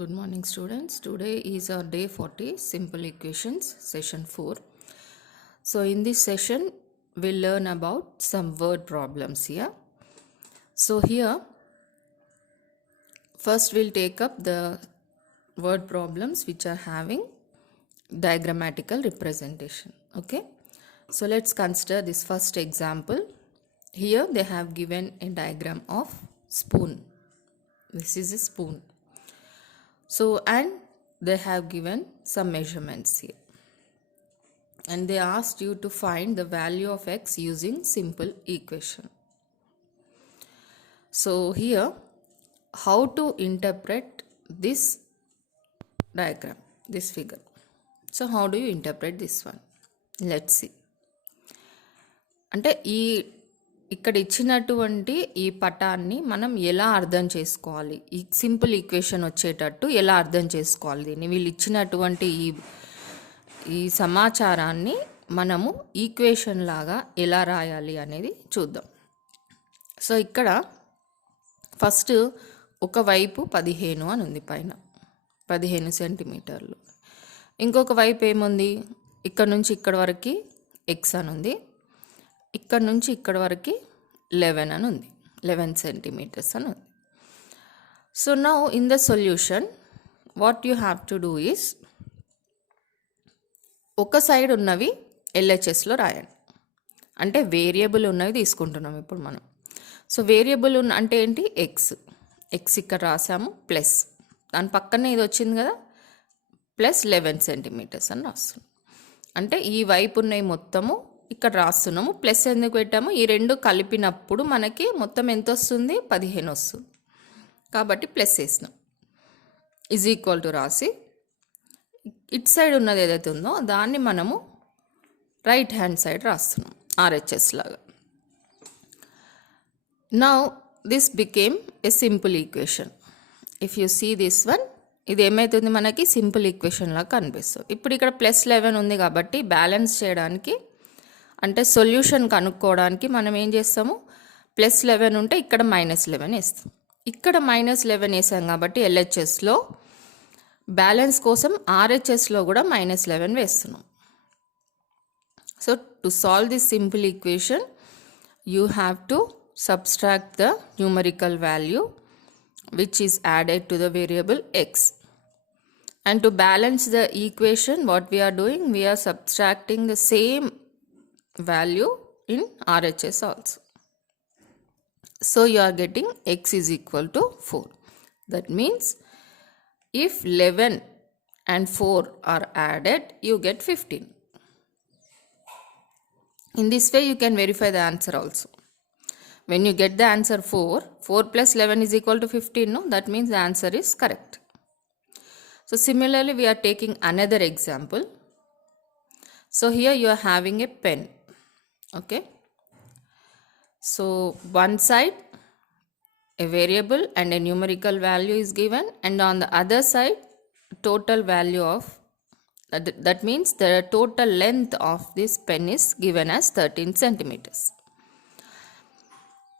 Good morning, students. Today is our day 40 simple equations session 4. So in this session we'll learn about some word problems here. So here first we'll take up the word problems which are having diagrammatical representation. Okay, so let's consider this first example. Here they have given a diagram of spoon. This is a spoon. So, and they have given some measurements here. And they asked you to find the value of x using simple equation. So, here, how to interpret this diagram, this figure. So, how do you interpret this one? Let's see. అంటే ఇక్కడ ఇచ్చినటువంటి ఈ పటాన్ని మనం ఎలా అర్థం చేసుకోవాలి, ఈ సింపుల్ ఈక్వేషన్ వచ్చేటట్టు ఎలా అర్థం చేసుకోవాలి, దీన్ని వీళ్ళు ఇచ్చినటువంటి ఈ సమాచారాన్ని మనము ఈక్వేషన్ లాగా ఎలా రాయాలి అనేది చూద్దాం. సో ఇక్కడ ఫస్ట్ ఒకవైపు 15 అని ఉంది, పైన 15 సెంటీమీటర్లు. ఇంకొక వైపు ఏముంది, ఇక్కడ నుంచి ఇక్కడ వరకు ఎక్స్ అని ఉంది, ఇక్కడ నుంచి ఇక్కడ వరకు 11 అని ఉంది, 11 సెంటీమీటర్స్ అని ఉంది. So now in the solution what you have to do is, ఒక సైడ్ ఉన్నవి ఎల్హెచ్ఎస్లో రాయండి. అంటే వేరియబుల్ ఉన్నవి తీసుకుంటున్నాం ఇప్పుడు మనం. సో వేరియబుల్ అంటే ఏంటి, ఎక్స్. ఎక్స్ ఇక్కడ రాసాము, ప్లస్ దాని పక్కనే ఇది వచ్చింది కదా, ప్లస్ 11 సెంటీమీటర్స్ అని రాస్తున్నాం. అంటే ఈ వైపు ఉన్నవి మొత్తము ఇక్కడ రాస్తున్నాము, ప్లస్ ఎందుకు పెట్టాము, ఈ రెండు కలిపినప్పుడు మనకి మొత్తం ఎంత వస్తుంది, 15 వస్తుంది కాబట్టి ప్లస్ వేసినాం. ఈజ్ ఈక్వల్ టు రాసి ఇట్ సైడ్ ఉన్నది ఏదైతే ఉందో దాన్ని మనము రైట్ హ్యాండ్ సైడ్ రాస్తున్నాం ఆర్హెచ్ఎస్ లాగా. Now this became a simple equation. If you see this one, ఇది ఏమవుతుంది, మనకి సింపుల్ ఈక్వేషన్ లాగా కనిపిస్తుంది. ఇప్పుడు ఇక్కడ ప్లస్ 11 ఉంది కాబట్టి బ్యాలెన్స్ చేయడానికి, అంటే సొల్యూషన్ కనుక్కోవడానికి మనం ఏం చేస్తాము, ప్లస్ 11 ఉంటే ఇక్కడ -11 వేస్తాం. ఇక్కడ -11 వేసాం కాబట్టి ఎల్హెచ్ఎస్లో బ్యాలెన్స్ కోసం ఆర్హెచ్ఎస్లో కూడా -11 వేస్తున్నాం. So to solve this simple equation you have to subtract the numerical value which is added to the variable x. And to balance the equation, what we are doing, we are subtracting the same value in RHS also. So you are getting x is equal to 4. That means if 11 and 4 are added, you get 15. In this way you can verify the answer also. When you get the answer 4 plus 11 is equal to 15, no? That means the answer is correct. So similarly we are taking another example. So here you are having a pen. Okay. So one side a variable and a numerical value is given, and on the other side total value of, that means the total length of this pen is given as 13 centimeters.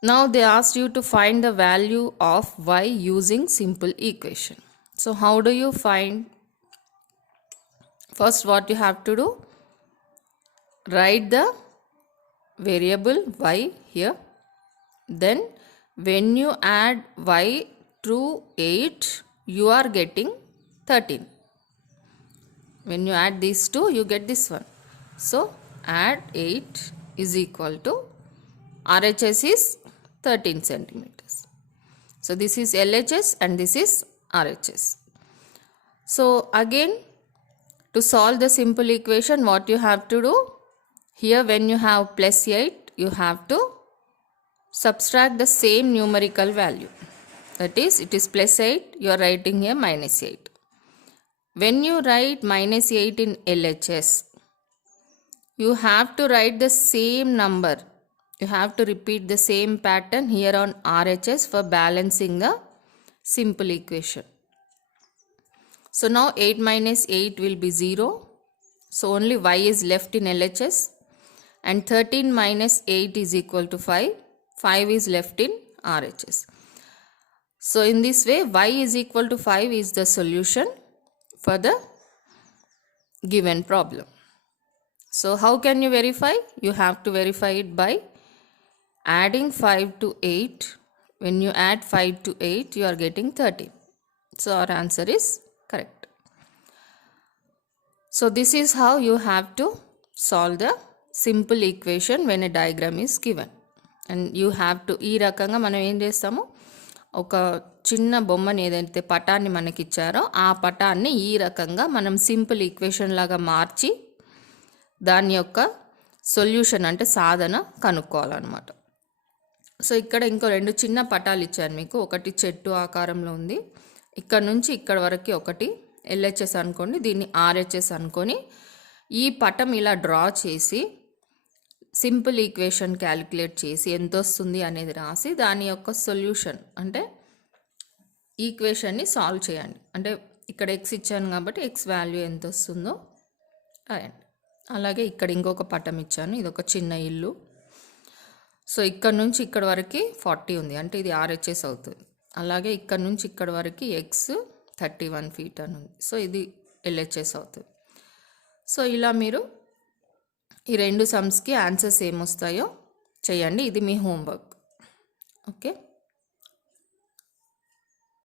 Now they asked you to find the value of y using simple equation. So how do you find? First what you have to do, write the variable y here. Then when you add y to 8, you are getting 13. When you add these two, you get this one. So add 8 is equal to, RHS is 13 centimeters. So this is LHS and this is RHS. So again, to solve the simple equation, what you have to do, here when you have plus 8, you have to subtract the same numerical value. That is, it is plus 8, you are writing here -8. When you write -8 in LHS, you have to write the same number. You have to repeat the same pattern here on RHS for balancing the simple equation. So now 8 minus 8 will be 0. So only y is left in LHS, and 13 minus 8 is equal to 5. 5 is left in RHS. So in this way, y is equal to 5 is the solution for the given problem. So how can you verify? You have to verify it by adding 5 to 8. When you add 5 to 8, you are getting 13. So our answer is correct. So this is how you have to solve the simple equation when a diagram is given. And you have to ఈ రకంగా మనం ఏం చేస్తాము, ఒక చిన్న బొమ్మని ఏదైతే పటాన్ని మనకి ఇచ్చారో ఆ పటాన్ని ఈ రకంగా మనం సింపుల్ ఈక్వేషన్ లాగా మార్చి దాని యొక్క సొల్యూషన్ అంటే సాధన కనుక్కోవాలన్నమాట. సో ఇక్కడ ఇంకో 2 చిన్న పటాలు ఇచ్చాను మీకు. ఒకటి చెట్టు ఆకారంలో ఉంది, ఇక్కడ నుంచి ఇక్కడ వరకు ఒకటి ఎల్హెచ్ఎస్ అనుకోండి, దీన్ని ఆర్హెచ్ఎస్ అనుకొని ఈ పటం ఇలా డ్రా చేసి సింపుల్ ఈక్వేషన్ క్యాలిక్యులేట్ చేసి ఎంత వస్తుంది అనేది రాసి దాని యొక్క సొల్యూషన్ అంటే ఈక్వేషన్ని సాల్వ్ చేయండి. అంటే ఇక్కడ ఎక్స్ ఇచ్చాను కాబట్టి ఎక్స్ వాల్యూ ఎంత వస్తుందో రాయండి. అలాగే ఇక్కడ ఇంకొక పటం ఇచ్చాను, ఇది ఒక చిన్న ఇల్లు. సో ఇక్కడ నుంచి ఇక్కడ వరకు 40 ఉంది, అంటే ఇది ఆర్హెచ్ఎస్ అవుతుంది. అలాగే ఇక్కడ నుంచి ఇక్కడ వరకు ఎక్స్ 31 feet అని ఉంది, సో ఇది ఎల్హెచ్ఎస్ అవుతుంది. సో ఇలా మీరు ఈ 2 సమ్స్కి ఆన్సర్స్ ఏమొస్తాయో చేయండి. ఇది మీ హోంవర్క్. ఓకే.